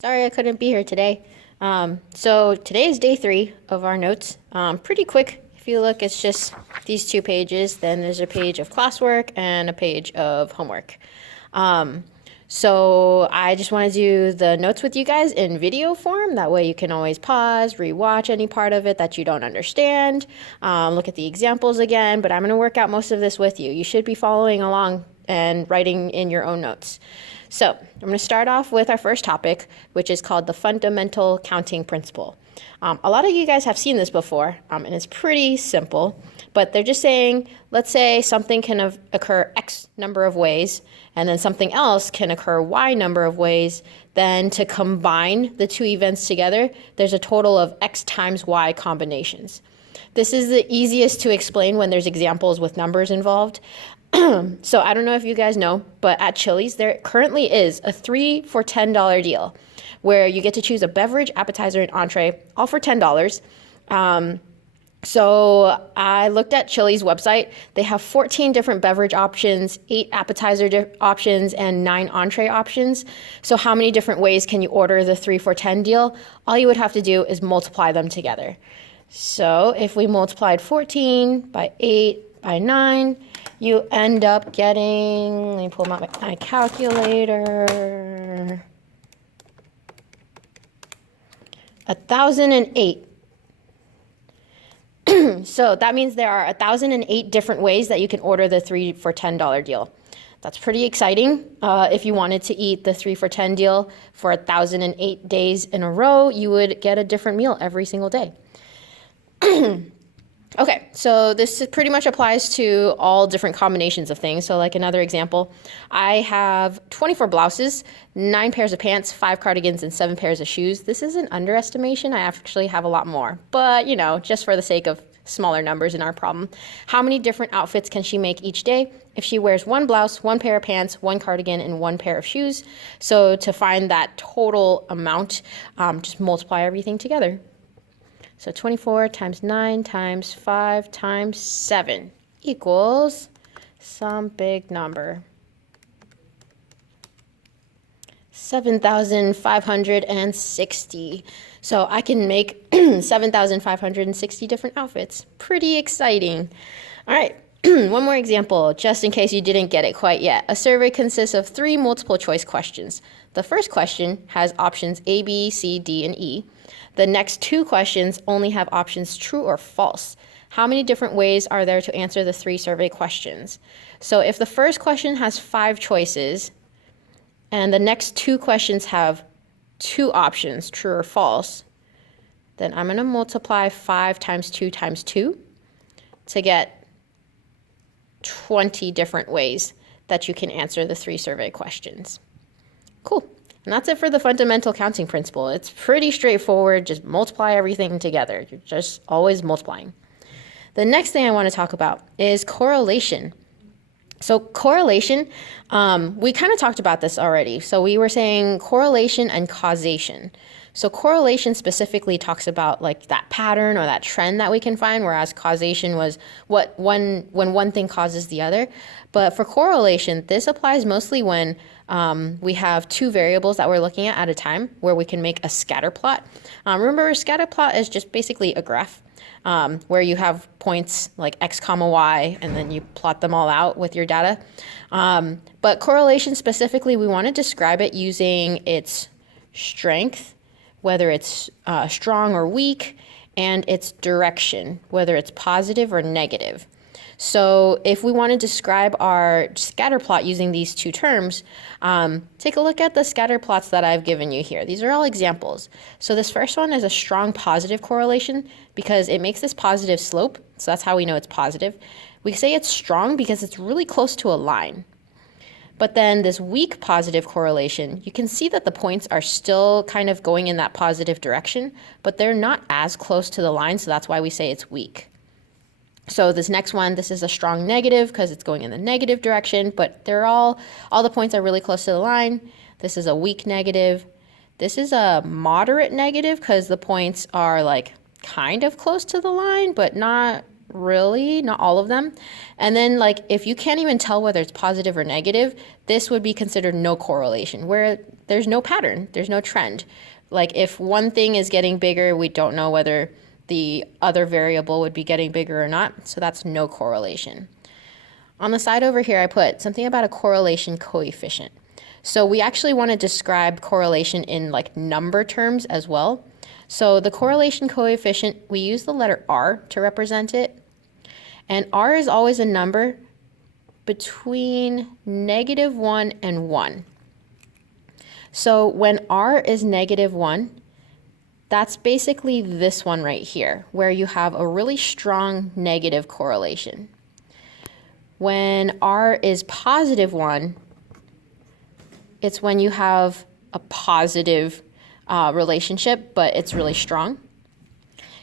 Sorry I couldn't be here today. So today is day 3 of our notes. Pretty quick. If you look, it's just these 2 pages. Then there's a page of classwork and a page of homework. So I just want to do the notes with you guys in video form. That way you can always pause, rewatch any part of it that you don't understand, look at the examples again. But I'm going to work out most of this with you. You should be following along and writing in your own notes. So I'm going to start off with our first topic, which is called the fundamental counting principle. A lot of you guys have seen this before, and it's pretty simple, but they're just saying, let's say something can occur X number of ways, and then something else can occur Y number of ways. Then to combine the 2 events together, there's a total of X times Y combinations. This is the easiest to explain when there's examples with numbers involved. So I don't know if you guys know, but at Chili's, there currently is a 3 for $10 deal where you get to choose a beverage, appetizer, and entree, all for $10. So I looked at Chili's website. They have 14 different beverage options, 8 appetizer options, and 9 entree options. So how many different ways can you order the 3 for 10 deal? All you would have to do is multiply them together. So if we multiplied 14 by 8 by 9, you end up getting, let me pull out my calculator, 1,008. So that means there are 1,008 different ways that you can order the 3 for $10 deal. That's pretty exciting. If you wanted to eat the 3 for 10 deal for 1,008 days in a row, you would get a different meal every single day. Okay, so this pretty much applies to all different combinations of things. So like another example, I have 24 blouses, 9 pairs of pants, 5 cardigans, and 7 pairs of shoes. This is an underestimation. I actually have a lot more, but just for the sake of smaller numbers in our problem. How many different outfits can she make each day if she wears 1 blouse, 1 pair of pants, 1 cardigan, and 1 pair of shoes? So to find that total amount, just multiply everything together. So 24 times 9 times 5 times 7 equals some big number. 7,560. So I can make 7,560 different outfits. Pretty exciting. All right, one more example, just in case you didn't get it quite yet. A survey consists of 3 multiple choice questions. The first question has options A, B, C, D, and E. The next 2 questions only have options true or false. How many different ways are there to answer the 3 survey questions? So if the first question has 5 choices and the next 2 questions have 2 options, true or false, then I'm going to multiply 5 times 2 times 2 to get 20 different ways that you can answer the 3 survey questions. Cool. And that's it for the fundamental counting principle. It's pretty straightforward. Just multiply everything together. You're just always multiplying. The next thing I want to talk about is correlation. So correlation, we kind of talked about this already. So we were saying correlation and causation. So correlation specifically talks about like that pattern or that trend that we can find, whereas causation was when one thing causes the other. But for correlation, this applies mostly when we have 2 variables that we're looking at a time, where we can make a scatter plot. Remember, a scatter plot is just basically a graph where you have points like X comma Y, and then you plot them all out with your data. But correlation specifically, we want to describe it using its strength, whether it's strong or weak, and its direction, whether it's positive or negative. So if we want to describe our scatter plot using these 2 terms, take a look at the scatter plots that I've given you here. These are all examples. So this first one is a strong positive correlation because it makes this positive slope. So that's how we know it's positive. We say it's strong because it's really close to a line. But then this weak positive correlation, you can see that the points are still kind of going in that positive direction, but they're not as close to the line, so that's why we say it's weak. So this next one, this is a strong negative because it's going in the negative direction, but they're all the points are really close to the line. This is a weak negative. This is a moderate negative because the points are like kind of close to the line, but not really, not all of them. And then like if you can't even tell whether it's positive or negative, this would be considered no correlation, where there's no pattern, there's no trend. Like if one thing is getting bigger, we don't know whether the other variable would be getting bigger or not, so that's no correlation. On the side over here, I put something about a correlation coefficient. So we actually want to describe correlation in like number terms as well. So the correlation coefficient, we use the letter R to represent it. And R is always a number between -1 and 1. So when R is -1, that's basically this one right here, where you have a really strong negative correlation. When R is +1, it's when you have a positive relationship, but it's really strong.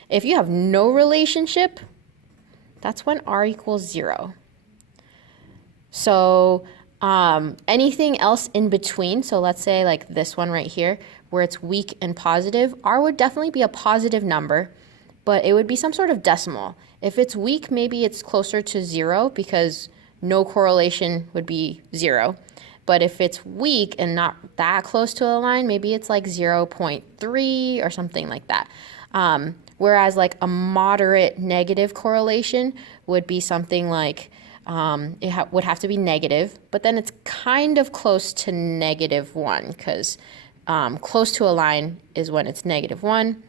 If you have no relationship, that's when R equals 0. So anything else in between, so let's say like this one right here, where it's weak and positive, R would definitely be a positive number, but it would be some sort of decimal. If it's weak, maybe it's closer to 0 because no correlation would be 0. But if it's weak and not that close to a line, maybe it's like 0.3 or something like that. Whereas like a moderate negative correlation would be something like, would have to be negative, but then it's kind of close to -1 because close to a line is when it's -1.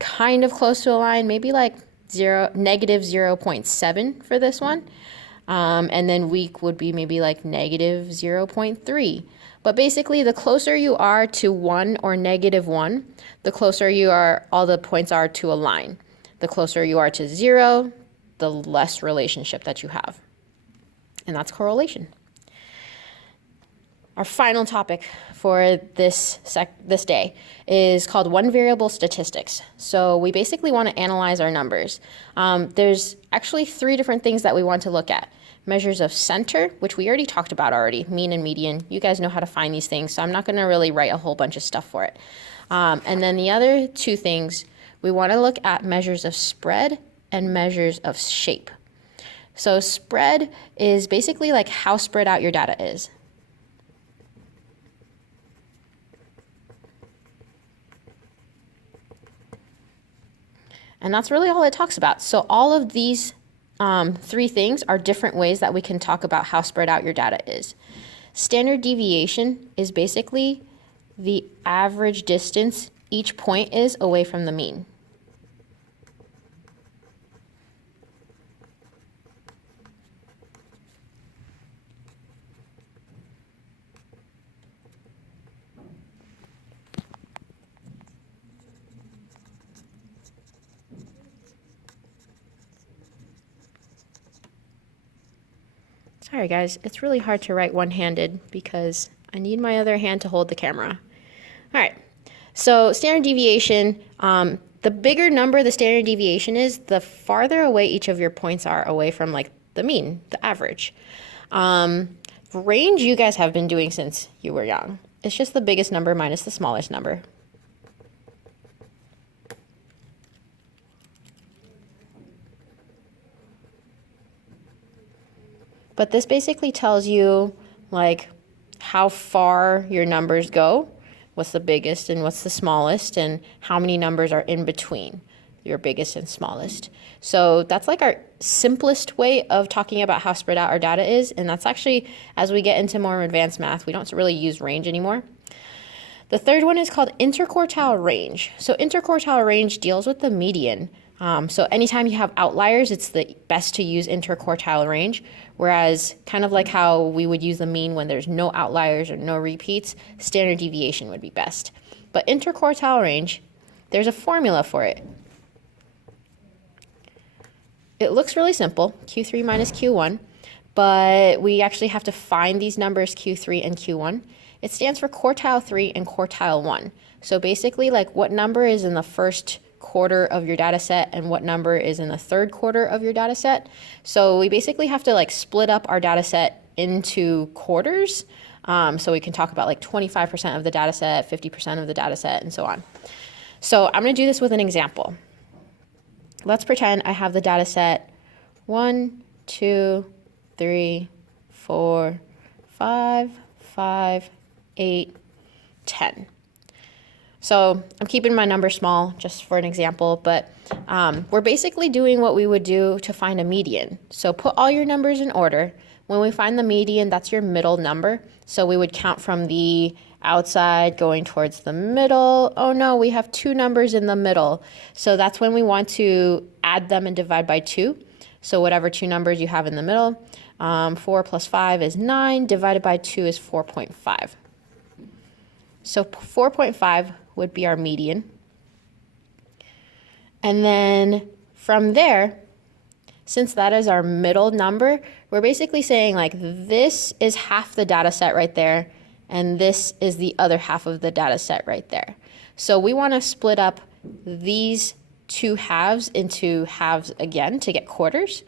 Kind of close to a line, maybe like -0.7 for this one. And then weak would be maybe like -0.3. But basically, the closer you are to 1 or -1, the closer you are, all the points are to a line. The closer you are to 0, the less relationship that you have. And that's correlation. Our final topic for this day is called one variable statistics. So we basically want to analyze our numbers. There's actually 3 different things that we want to look at. Measures of center, which we already talked about already, mean and median. You guys know how to find these things, so I'm not going to really write a whole bunch of stuff for it. And then the other 2 things, we want to look at measures of spread and measures of shape. So spread is basically like how spread out your data is. And that's really all it talks about. So all of these 3 things are different ways that we can talk about how spread out your data is. Standard deviation is basically the average distance each point is away from the mean. Sorry guys, it's really hard to write one-handed because I need my other hand to hold the camera. All right, so standard deviation, the bigger number the standard deviation is, the farther away each of your points are away from like the mean, the average. Range you guys have been doing since you were young. It's just the biggest number minus the smallest number. But this basically tells you like how far your numbers go, what's the biggest and what's the smallest, and how many numbers are in between your biggest and smallest. So that's like our simplest way of talking about how spread out our data is. And that's actually, as we get into more advanced math, we don't really use range anymore. The third one is called interquartile range. So interquartile range deals with the median. So anytime you have outliers, it's the best to use interquartile range, whereas kind of like how we would use the mean when there's no outliers or no repeats, standard deviation would be best. But interquartile range, there's a formula for it. It looks really simple, Q3 minus Q1, but we actually have to find these numbers Q3 and Q1. It stands for quartile 3 and quartile 1. So basically like what number is in the first quarter of your data set and what number is in the third quarter of your data set. So we basically have to like split up our data set into quarters. So we can talk about like 25% of the data set, 50% of the data set, and so on. So I'm going to do this with an example. Let's pretend I have the data set 1, 2, 3, 4, 5, 5, 8, 10. So I'm keeping my number small just for an example, but we're basically doing what we would do to find a median. So put all your numbers in order. When we find the median, that's your middle number. So we would count from the outside going towards the middle. Oh no, we have two numbers in the middle. So that's when we want to add them and divide by 2. So whatever two numbers you have in the middle, 4 plus 5 is 9, divided by 2 is 4.5. So 4.5 would be our median. And then from there, since that is our middle number, we're basically saying like this is half the data set right there, and this is the other half of the data set right there. So we want to split up these two halves into halves again to get quarters.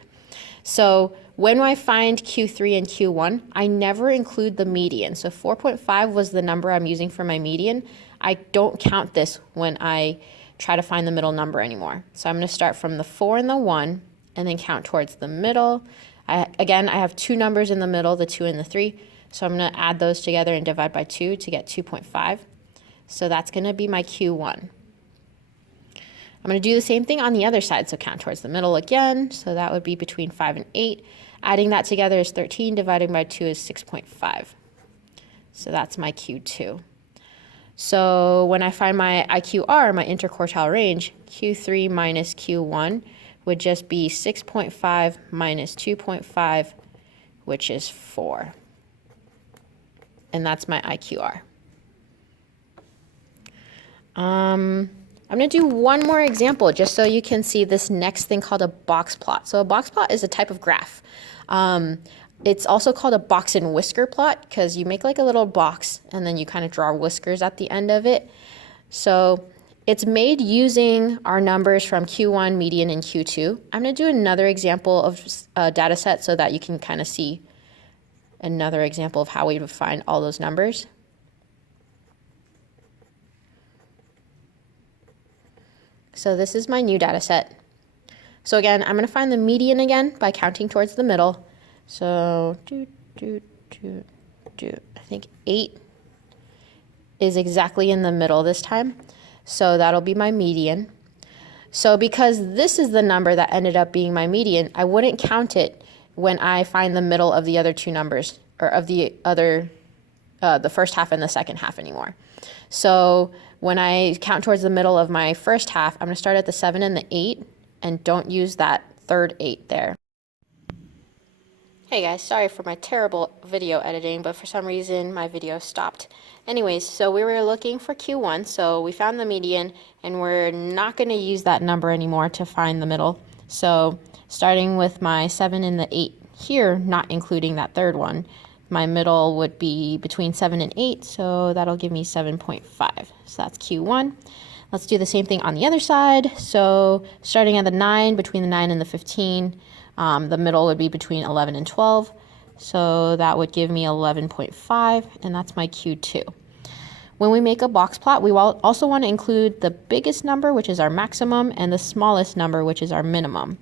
So when I find Q3 and Q1, I never include the median. So 4.5 was the number I'm using for my median. I don't count this when I try to find the middle number anymore. So I'm going to start from the 4 and the 1 and then count towards the middle. Again, I have two numbers in the middle, the 2 and the 3. So I'm going to add those together and divide by 2 to get 2.5. So that's going to be my Q1. I'm going to do the same thing on the other side, so count towards the middle again. So that would be between 5 and 8. Adding that together is 13, dividing by 2 is 6.5. So that's my Q2. So when I find my IQR, my interquartile range, Q3 minus Q1 would just be 6.5 minus 2.5, which is 4. And that's my IQR. I'm going to do one more example just so you can see this next thing called a box plot. So a box plot is a type of graph. It's also called a box and whisker plot because you make like a little box and then you kind of draw whiskers at the end of it. So it's made using our numbers from Q1, median, and Q2. I'm going to do another example of a data set so that you can kind of see another example of how we would find all those numbers. So this is my new data set. So again, I'm going to find the median again by counting towards the middle. So I think 8 is exactly in the middle this time. So that'll be my median. So because this is the number that ended up being my median, I wouldn't count it when I find the middle of the other two numbers, or of the other, the first half and the second half anymore. So when I count towards the middle of my first half, I'm going to start at the 7 and the 8, and don't use that third 8 there. Hey guys, sorry for my terrible video editing, but for some reason my video stopped. Anyways, so we were looking for Q1, so we found the median, and we're not going to use that number anymore to find the middle. So starting with my 7 and the 8 here, not including that third one, my middle would be between 7 and 8, so that'll give me 7.5. So that's Q1. Let's do the same thing on the other side. So starting at the 9, between the 9 and the 15, the middle would be between 11 and 12. So that would give me 11.5, and that's my Q2. When we make a box plot, we also want to include the biggest number, which is our maximum, and the smallest number, which is our minimum.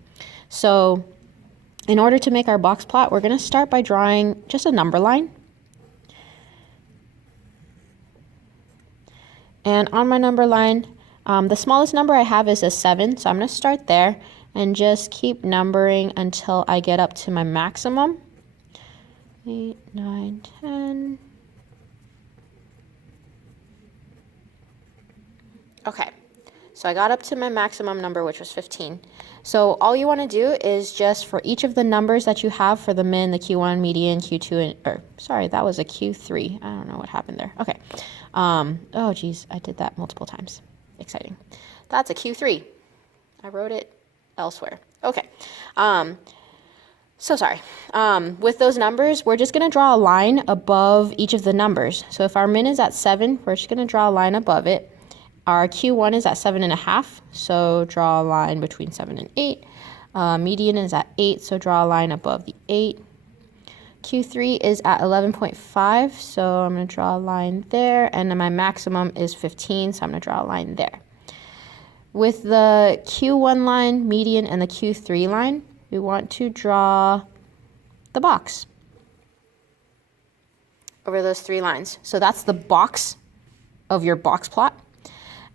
So in order to make our box plot, we're going to start by drawing just a number line. And on my number line, the smallest number I have is a 7, so I'm going to start there and just keep numbering until I get up to my maximum. 8, 9, 10. Okay, so I got up to my maximum number, which was 15. So all you want to do is just for each of the numbers that you have for the min, the Q1, median, Q2, and, that was a Q3. I don't know what happened there. Okay. Oh, geez, I did that multiple times. Exciting. That's a Q3. I wrote it elsewhere. Okay. So sorry. With those numbers, we're just going to draw a line above each of the numbers. So if our min is at 7, we're just going to draw a line above it. Our Q1 is at 7.5, so draw a line between 7 and 8. Median is at 8, so draw a line above the 8. Q3 is at 11.5, so I'm going to draw a line there. And then my maximum is 15, so I'm going to draw a line there. With the Q1 line, median, and the Q3 line, we want to draw the box over those 3 lines. So that's the box of your box plot.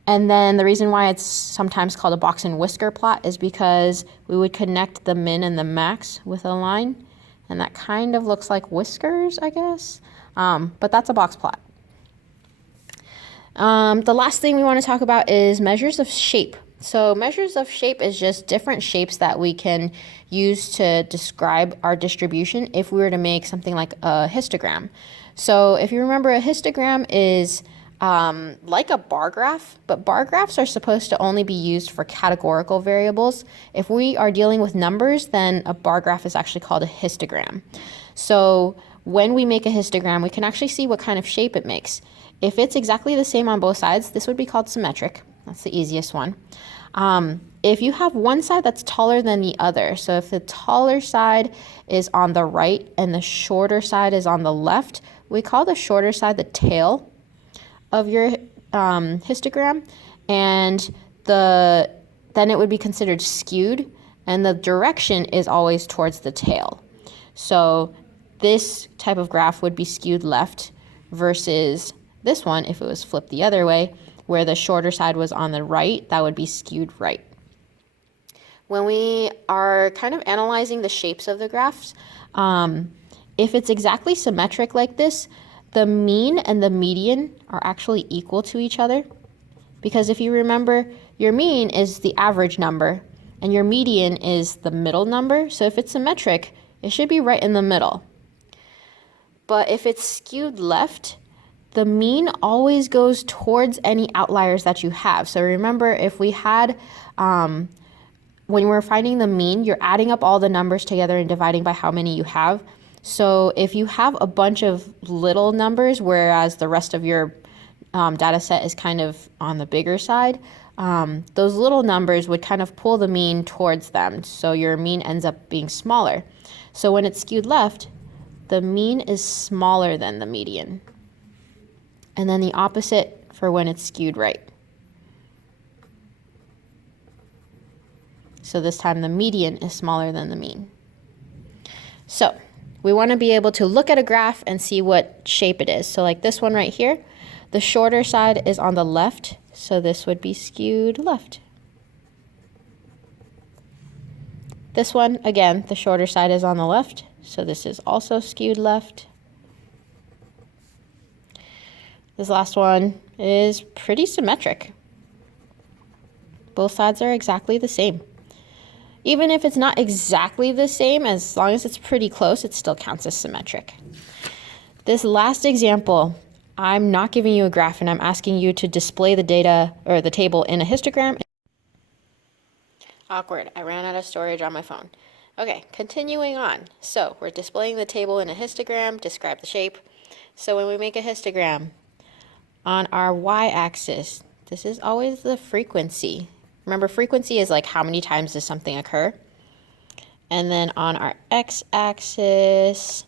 And then the reason why it's sometimes called a box and whisker plot is because we would connect the min and the max with a line, and that kind of looks like whiskers, I guess. But that's a box plot. The last thing we want to talk about is measures of shape. So measures of shape is just different shapes that we can use to describe our distribution if we were to make something like a histogram. So if you remember, a histogram is like a bar graph, but bar graphs are supposed to only be used for categorical variables. If we are dealing with numbers, then a bar graph is actually called a histogram. So when we make a histogram, we can actually see what kind of shape it makes. If it's exactly the same on both sides, this would be called symmetric. That's the easiest one. If you have one side that's taller than the other, so if the taller side is on the right and the shorter side is on the left, we call the shorter side the tail of your histogram, and then it would be considered skewed, and the direction is always towards the tail. So this type of graph would be skewed left versus this one, if it was flipped the other way, where the shorter side was on the right, that would be skewed right. When we are kind of analyzing the shapes of the graphs, if it's exactly symmetric like this, the mean and the median are actually equal to each other. Because if you remember, your mean is the average number and your median is the middle number. So if it's symmetric, it should be right in the middle. But if it's skewed left, the mean always goes towards any outliers that you have. So remember, if we had, when we're finding the mean, you're adding up all the numbers together and dividing by how many you have. So if you have a bunch of little numbers, whereas the rest of your data set is kind of on the bigger side, those little numbers would kind of pull the mean towards them. So your mean ends up being smaller. So when it's skewed left, the mean is smaller than the median. And then the opposite for when it's skewed right. So this time the median is smaller than the mean. So we want to be able to look at a graph and see what shape it is. So like this one right here, the shorter side is on the left, so this would be skewed left. This one, again, the shorter side is on the left, so this is also skewed left. This last one is pretty symmetric. Both sides are exactly the same. Even if it's not exactly the same, as long as it's pretty close, it still counts as symmetric. This last example, I'm not giving you a graph and I'm asking you to display the data or the table in a histogram. Awkward, I ran out of storage on my phone. Okay, continuing on. So we're displaying the table in a histogram, describe the shape. So when we make a histogram, on our y-axis, this is always the frequency. Remember, frequency is like how many times does something occur. And then on our x-axis,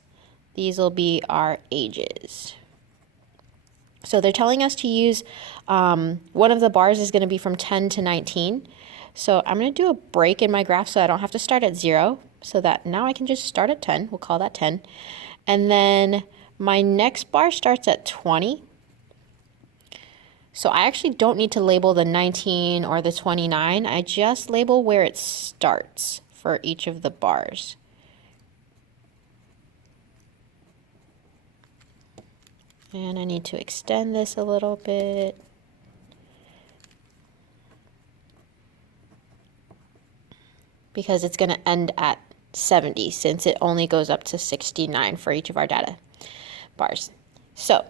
these will be our ages. So they're telling us to use, one of the bars is going to be from 10 to 19. So I'm going to do a break in my graph so I don't have to start at 0. So that now I can just start at 10. We'll call that 10. And then my next bar starts at 20. So I actually don't need to label the 19 or the 29. I just label where it starts for each of the bars. And I need to extend this a little bit. Because it's going to end at 70 since it only goes up to 69 for each of our data bars. So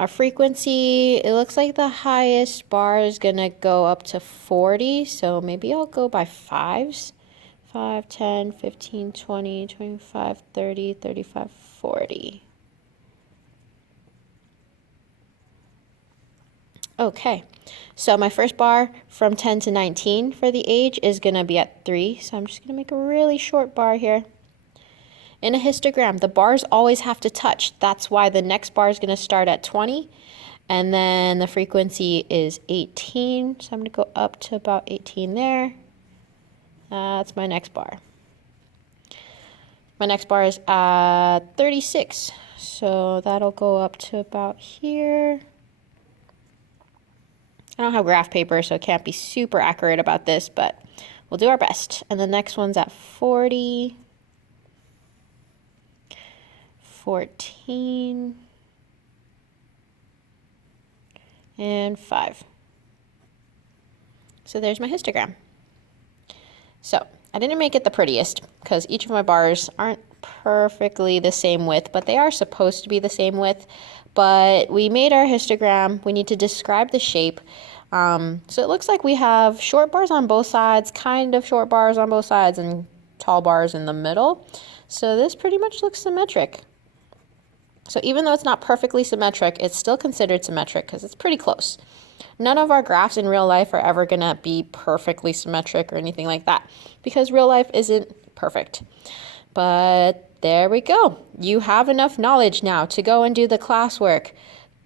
our frequency, it looks like the highest bar is going to go up to 40. So maybe I'll go by 5s. 5, 10, 15, 20, 25, 30, 35, 40. Okay, so my first bar from 10 to 19 for the age is going to be at 3. So I'm just going to make a really short bar here. In a histogram, the bars always have to touch. That's why the next bar is going to start at 20. And then the frequency is 18. So I'm going to go up to about 18 there. That's my next bar. My next bar is at 36. So that'll go up to about here. I don't have graph paper, so I can't be super accurate about this, but we'll do our best. And the next one's at 40, 14, and 5. So there's my histogram. So I didn't make it the prettiest because each of my bars aren't perfectly the same width, but they are supposed to be the same width. But we made our histogram. We need to describe the shape. So it looks like we have short bars on both sides, kind of short bars on both sides, and tall bars in the middle. So this pretty much looks symmetric. So even though it's not perfectly symmetric, it's still considered symmetric because it's pretty close. None of our graphs in real life are ever going to be perfectly symmetric or anything like that because real life isn't perfect. But there we go. You have enough knowledge now to go and do the classwork.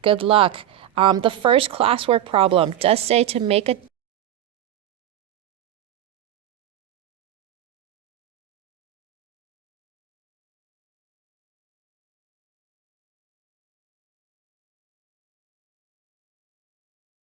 Good luck. The first classwork problem does say to make a